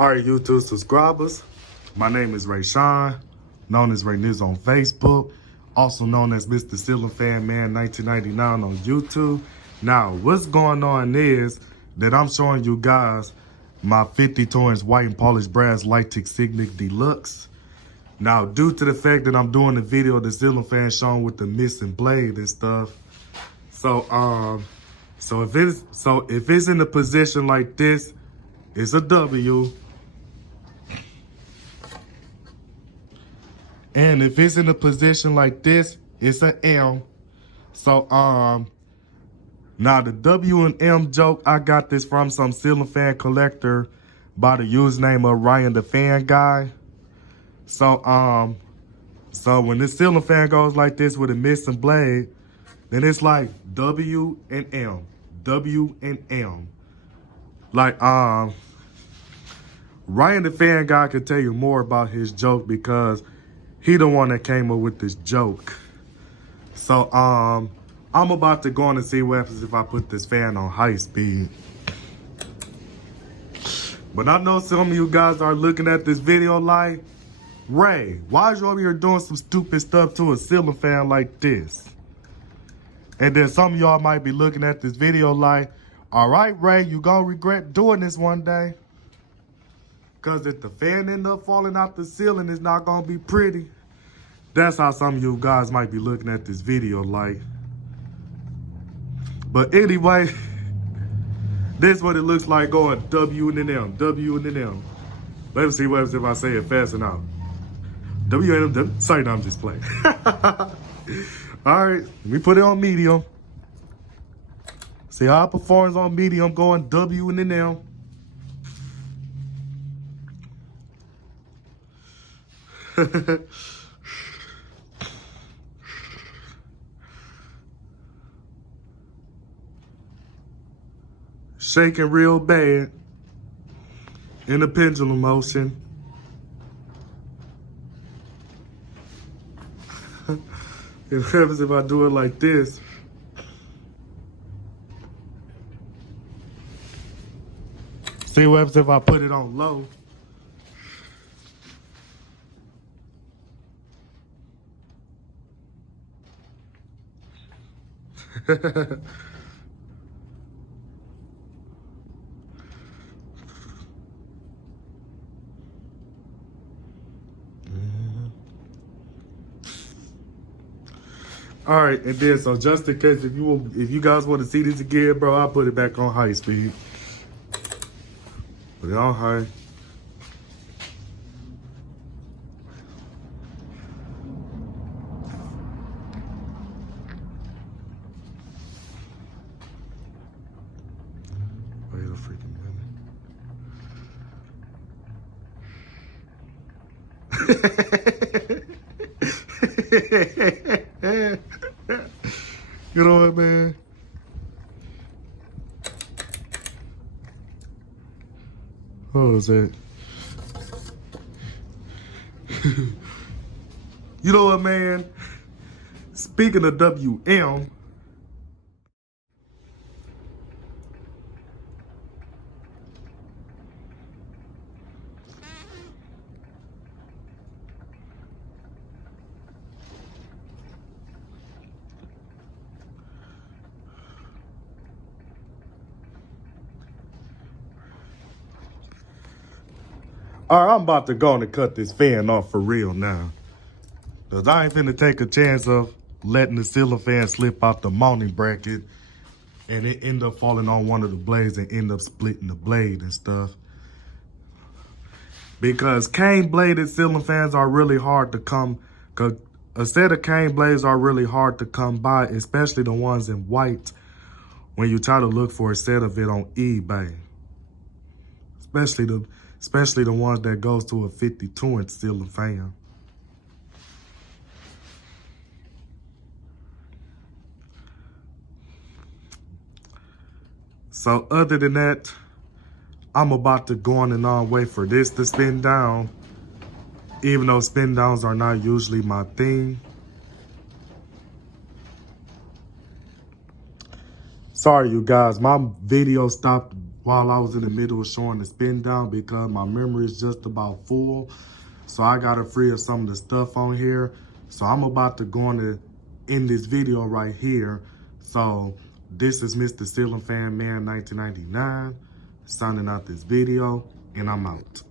All right, YouTube subscribers, my name is Ray Sean, known as Ray Niz on Facebook, also known as Mr. Ceiling Fan Man 1999 on YouTube. Now, what's going on is that I'm showing you guys my 52-inch white and polished brass Litex Signet Deluxe. Now, due to the fact that I'm doing the video of the ceiling fan showing with the missing blade and stuff, so if it's in a position like this, it's a W. And if it's in a position like this, it's an M. So, now the W and M joke, I got this from some ceiling fan collector by the username of Ryan the Fan Guy. So, so when this ceiling fan goes like this with a missing blade, then it's like W and M, W and M. Like, Ryan the Fan Guy could tell you more about his joke because he the one that came up with this joke. So, I'm about to go on and see what happens if I put this fan on high speed. But I know some of you guys are looking at this video like, Ray, why is you over here doing some stupid stuff to a ceiling fan like this? And then some of y'all might be looking at this video like, all right, Ray, you gonna regret doing this one day. Because if the fan end up falling out the ceiling, it's not going to be pretty. That's how some of you guys might be looking at this video like. But anyway, this is what it looks like going W and an M, W and an M. Let me see what happens if I say it fast enough. W and M, sorry, no, I'm just playing. All right, let me put it on medium. See how it performs on medium going W and an M. Shaking real bad in a pendulum motion. It happens if I do it like this. See what happens if I put it on low. All right, and then so just in case if you guys want to see this again, bro, I'll put it back on high speed. Put it on high. Wait a freaking minute. You know what, man? What was that? You know what, man? Speaking of WM, all right, I'm about to go and cut this fan off for real now. Because I ain't finna take a chance of letting the ceiling fan slip out the mounting bracket and it end up falling on one of the blades and end up splitting the blade and stuff. Because cane bladed ceiling fans are really hard to come, because a set of cane blades are really hard to come by, especially the ones in white when you try to look for a set of it on eBay. Especially the ones that goes to a 52-inch ceiling fan. So other than that, I'm about to go on and on wait for this to spin down. Even though spin downs are not usually my thing. Sorry, you guys, my video stopped while I was in the middle of showing the spin down because my memory is just about full. So I gotta free up some of the stuff on here. So I'm about to go on to end this video right here. So this is Mr. Ceiling Fan Man 1999 signing out this video, and I'm out.